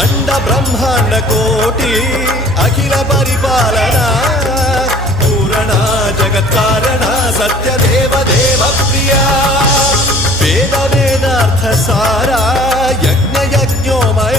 अंड ब्रह्मांड कोटि अखिल परिपालना पूरणा जगत्कारणा सत्यदेव देव प्रिया वेद वेदार्थ सारा यज्ञ यज्ञोमय